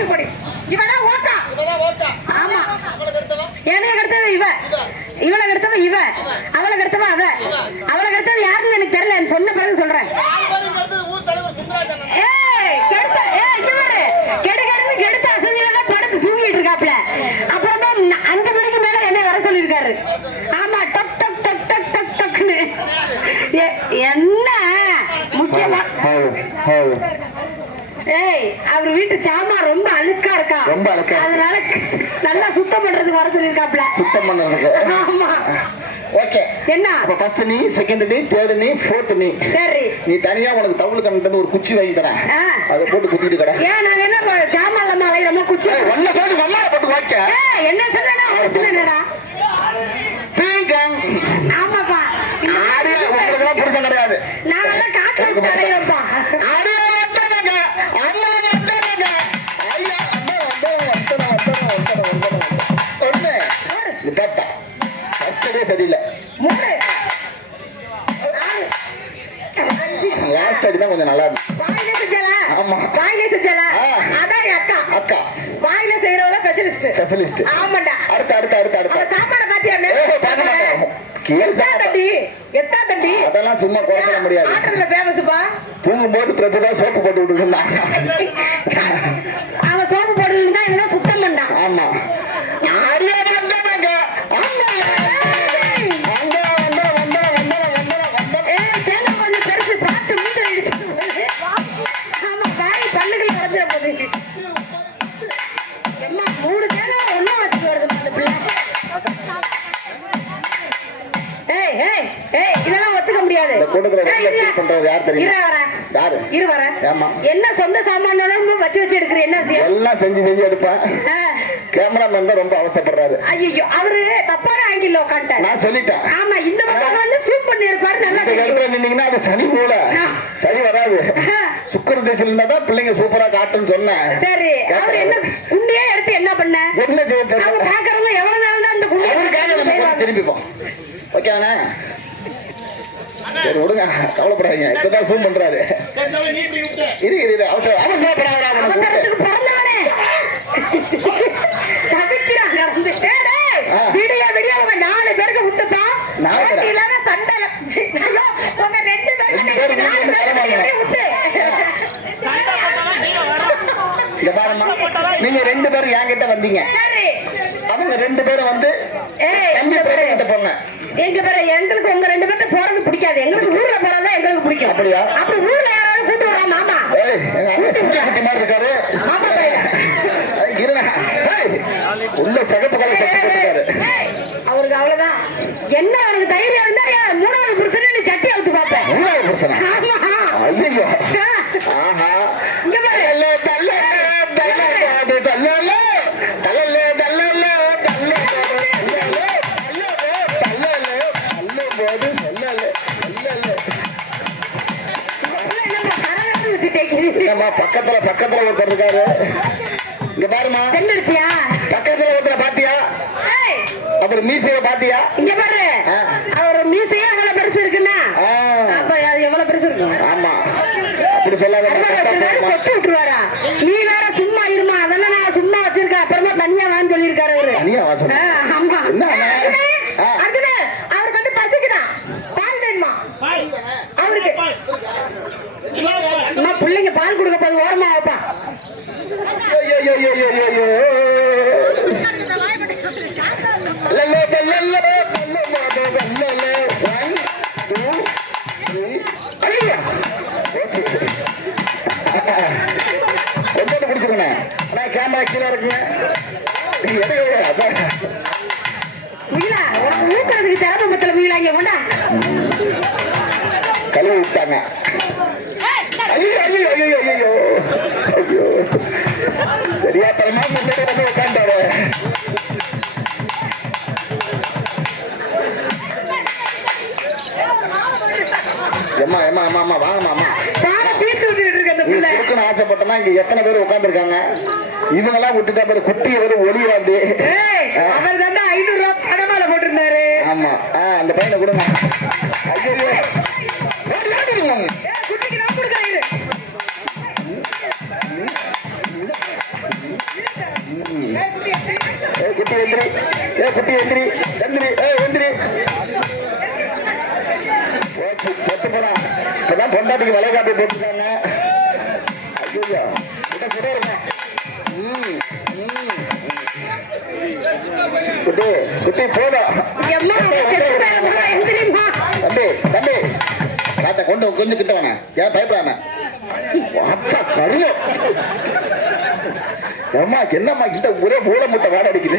ஓட்டுக்கு போடி. இவதான் ஓட்டா? ஆமா. எனக்கு அடுத்தவ இவ? இவளுக்கு அடுத்தவ இவ? அவளுக்கு அடுத்தவ அவ? அவளுக்கு அடுத்தது யாருன்னு எனக்கு தெரியல. எனக்கு சொன்ன பிறகு சொல்றேன். அஞ்சு மணிக்கு மேல என்னை வர சொல்லியிருக்காரு. ஆமா டக் டக் டக் டக் டக் டக்னு ஏ- என்ன? முக்கியமா ஏய் அவர் வீட்டு சாமான் ரொம்ப அழுக்கா இருக்கா? ரொம்ப அழுக்கா. அதனால நல்லா சுத்தம் பண்றதுக்கு வர சொல்லியிருக்காப்ல சுத்தம் பண்றதுக்கு. ஆமா. ஓகே. என்ன? அப்ப ஃபர்ஸ்ட் நீ செகண்ட் நீ தேர்ட் நீ ஃபோர்த் நீ. சரி. நீ தனியா உனக்கு தவுள் கண்ணிட்டு ஒரு குச்சி வாங்கி தரேன். அதை போட்டு குத்திட்டு கடை. ஏன் நாங்க என்ன சாமான் இல்லாம அலையிறோமா குச்சி? ஒன்ன போட்டு வல்லார போட்டு வாக்க என்ன சொன்னா பீங்கங் ஆமாப்பா. உங்களுக்கு புருஷன் கிடையாது. நாங்கெல்லாம் காட்டுல விட்டு அலையிறோம்ப்பா கொஞ்சம் நல்லா இருந்துச்சு வாயிலே செஞ்சல. ஆமா. வாயிலே செஞ்சல. ஆ. அதான் என் அக்கா. அக்கா. வாயில செய்யறவள ஸ்பெஷலிஸ்ட் ஸ்பெஷலிஸ்ட் ஆமாண்டா. அடுத்து அடுத்து அடுத்து அடுத்து. சாப்பாட பாத்தியா ஏய், பார்க்க மாட்டேன். கீழ் எத்தா சாப்பாடு. தண்டி? எத்தா தண்டி? அதெல்லாம் சும்மா குறை சொல்ல முடியாது. ஆட்டர்ல ஃபேமஸ்ப்பா தூங்கும் போது பிரபு தான் சோப்பு போட்டு விட்டுருந்தாங்க இதெல்லாம் ஒத்துக்க முடியாது. இந்த கூட்டத்துல இரு. feel பண்றது யார் தெரியுமா? இரு வரேன். யாரு? இரு வரேன். ஏம்மா? என்ன சொந்த சாமான் வச்சு வச்சு எடுக்கிற என்ன விஷயம்? எல்லாம் செஞ்சு செஞ்சு எடுப்பேன். ஆ, கேமராமேன் தான் ரொம்ப அவசரப்படுறாரு. ஐயையோ, அவரு தப்பான ஆங்கிள் உட்காந்துட்டார் நான் சொல்லிட்டேன். ஆமா இந்த பக்கம் வந்து ஷூட் பண்ணி எடுப்பாரு நல்லா தெரியும். நின்னீங்கன்னா அது சனி போல. சனி வராது. சுக்கர திசையில இருந்தா தான் பிள்ளைங்க சூப்பரா காட்டுன்னு சொன்னேன். சரி அவர் என்ன குண்டியே எடுத்து என்ன பண்ண? என்ன செய்ய அவங்க தெரியும் பாக்குறவங்க எவ்வளவு நேரம் தான் இந்த குண்டியை நம்ம ஓகேண்ணே சரி விடுங்க. கவலைப்படாதீங்க. இப்பதான் ஃபோன் பண்றாரு. இரு இரு இரு. அவசரம் ஆ. விடிய விடிய உங்க நாலு பேருக்கு? போட்டி இல்லாம சண்டை உங்க ரெண்டு பேருக்கு நாலு நீங்க பேருக்கு விட்டு. இங்க நீங்க ரெண்டு பேரும் என்கிட்ட வந்தீங்க. அவங்க ரெண்டு பேரும் வந்து ஏய் தம்பி இங்க பாரு. கிட்ட போங்க எங்க பேரு எங்களுக்கு உங்க ரெண்டு பேர்ட்ட போறது பிடிக்காது. எங்களுக்கு ஊர்ல போறதா எங்களுக்கு பிடிக்கும். அப்படியா? அப்படி ஊர்ல யாராவது கூட்டு வரா மாமா? இருக்காரு. உள்ள சிகப்பு அவருக்கு அவ்வளவுதான். என்ன அவனுக்கு தைரியம் இருந்தா மூணாவது புருஷன் சட்டி அவுத்து பாப்பேன் மூணாவது புருஷனா? ஐயோ ஆஹா. தல்லும்போது சொல்லலே, சொல்லலே. என்னம்மா, பக்கத்துல பக்கத்துல ஒருத்தர் இருக்காரு. இங்க பாருமா செல்லடிச்சியா? பக்கத்துல ஒருத்தர் பாத்தியா? அப்புறம் மீசைய பாத்தியா? இங்க பாரு. அவர் மீசையே அவ்வளவு பெருசு இருக்குன்னா? அப்ப அது எவ்வளவு பெருசு இருக்கும்? ஆமா. அப்படி சொல்லாத அறுபது லட்சம் பேர் கொத்து விட்டுருவாரா நீ வேற சும்மா இருமா அதெல்லாம் நான் சும்மா வச்சிருக்கேன் அப்புறமா தனியா வான்னு சொல்லியிருக்காரு அவரு தனியா வா சொல்லு. ஆ, ஆமா என்ன அண்ணா? அர்ஜுனே, ஆ. அர்ஜுனே, அவருக்கு வந்து பசிக்குதான் பால் வேணுமா அவருக்கு அம்மா பிள்ளைங்க பால் கொடுக்க போது ஓரமா வைப்பா ஐயோ, ஐயோ, ஐயோ, ஐயோ, ஐயோ. லல்லே, லல்லே, லல்லே, லல்லே, லல்லே. One, two, three. ஐயோ. போச்சு. கொஞ்சோண்டு பிடிச்சுக்கண்ணே. அண்ணா, கேமரா கீழே இருக்குங்க. எடுங்க, அதான். முயலா உனக்கு ஊக்குறதுக்கு திறமை பத்தல முயலா இங்க கொண்டா கழுவி விட்டாங்க சரியா தரமா வந்து உட்காண்டாரு எம்மா எம்மா எம்மா அம்மா வாங்கம்மா அம்மா பாட பீச்சு விட்டுட்டு இருக்கு அந்த நீ பிள்ளை கொடுக்கணும் ஆசைப்பட்டனா இங்க எத்தனை பேர் உட்காந்துருக்காங்க இவங்கெல்லாம் விட்டுட்டா பேர் குட்டியை வரும் ஒளியில அப்படியே. அவர் தாண்டா ஐநூறு ரூபாய் படமால போட்டிருந்தாரு. ஆமா. அந்த பையனை கொடுங்க. ஐயோ குட்டி எந்திரி எந்திரி ஏ எந்திரி. போச்சு செத்து போறான் இப்பதான் பொண்டாட்டிக்கு வலை காப்பி போட்டுருக்காங்க ஐயோ கிட்ட கிட்ட இருக்கேன் ம் ம். குட்டி குட்டி போதும். தம்பி தம்பி காட்ட கொண்டு கொஞ்சம் கிட்ட வாங்க. ஏன் பயப்படாம? வாத்தா அம்மா என்னம்மா கிட்ட ஒரே மூளை முட்டை வாட அடிக்குது